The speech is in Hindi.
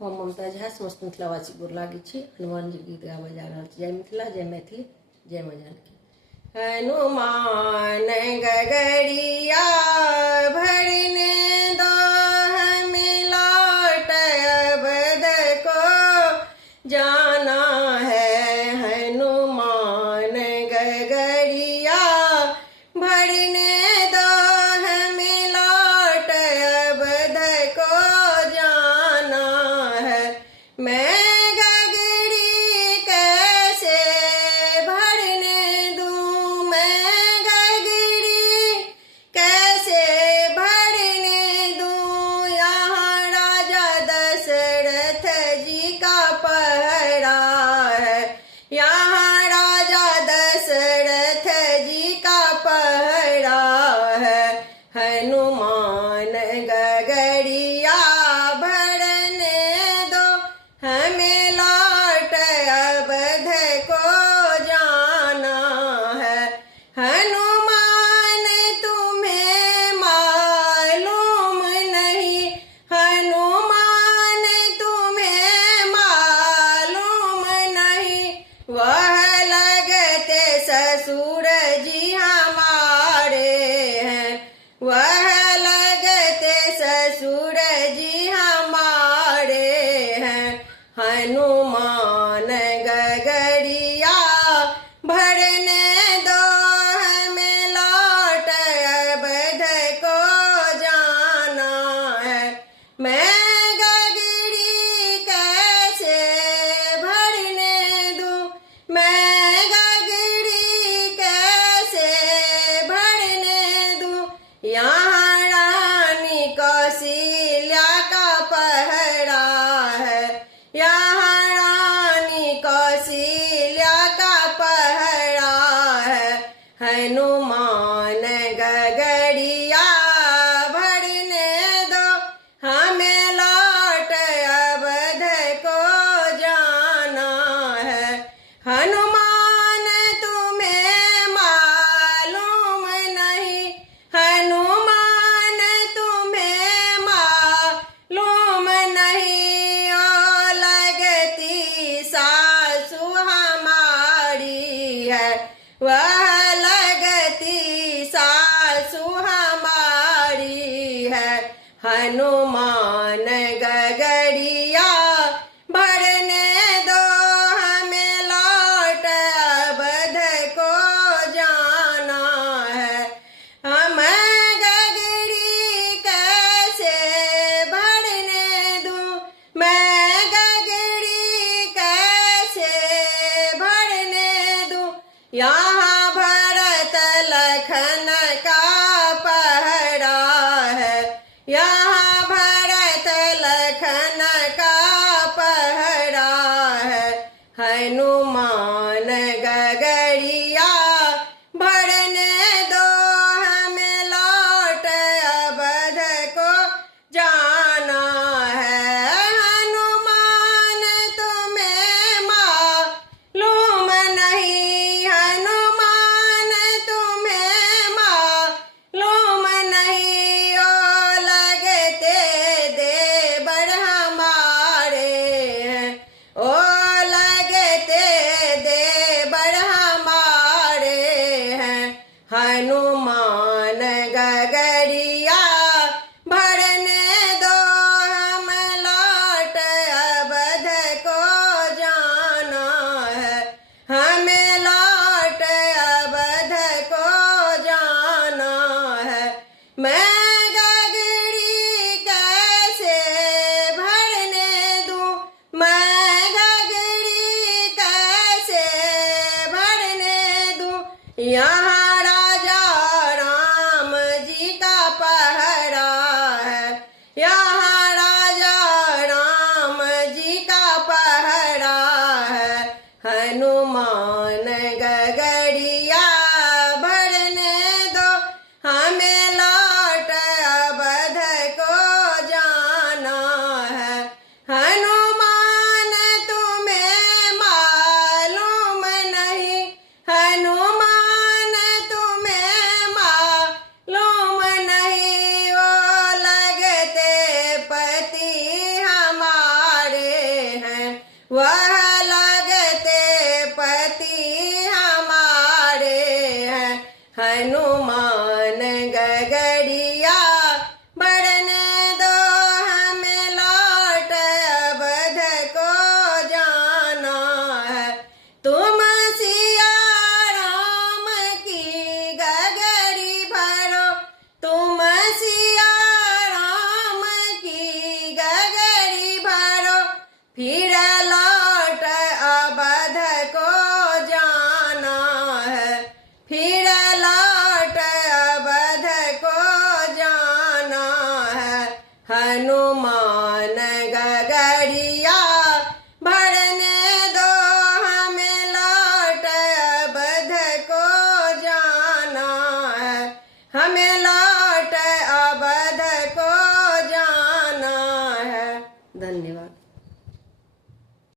हम ममता झा समस्त मिथिलावासी गोर लागी छी। हनुमान जी गीत गाबे जा रहल छी। जय मिथिला, जय मैथिली, जय मां जानकी। हनुमान गगरिया भरने दो हमें लौट अवध को जाना है। हनुमान गगरिया भरने दो हमें लौट अवध को जाना है। मैं गगरी कैसे भरने दूं, मैं गगरी कैसे भरने दूं। यहाँ राजा दशरथ जी का पहरा है, यहाँ राजा दशरथ जी का पहरा है। हनुमान गगरिया भरने दो हमें लौट अवध को जाना है। हनुमान तुम्हें मालूम नहीं, हनुमान तुम्हें मालूम नहीं, वह लगते ससुर जी हमारे हैं, वह लगते ससुर जी हमारे हैं। हनुमान गगरिया भरने दो हमें लौट अवध को जाना है। मैं गगरी कैसे भरने दूं, मैं गगरी कैसे भरने दूं। यहाँ रानी कौशल्या का पहरा है, यहाँ रानी कौशल्या का पहरा है। हनुमान गगरिया भरने दो हमें लौट अवध को जाना है। हनुमान तुम्हें मालूम नहीं, हनुमान तुम्हें मालूम नहीं, ओ लगती सासु हमारी है, वह लगती सासु हमारी है। हनुमान गगरिया भरने दो हमें लौट अवध को जाना है। हम गगरी कैसे भरने दूं, मैं गगरी कैसे भरने दूं। यहाँ भरत लखन का पहरा है, यहाँ भरत लखन का पहरा है। हनुमान गगरिया भरने दो हमें लौट अवध को जाना है। हनुमान तुम्हें मालूम नहीं, हनुमान फिर लौट अवध को जाना है, फिर लौट अवध को जाना है। हनुमान गगरिया भरने दो हमें, लौट अवध को जाना है, हमें लौट अवध को जाना है। धन्यवाद।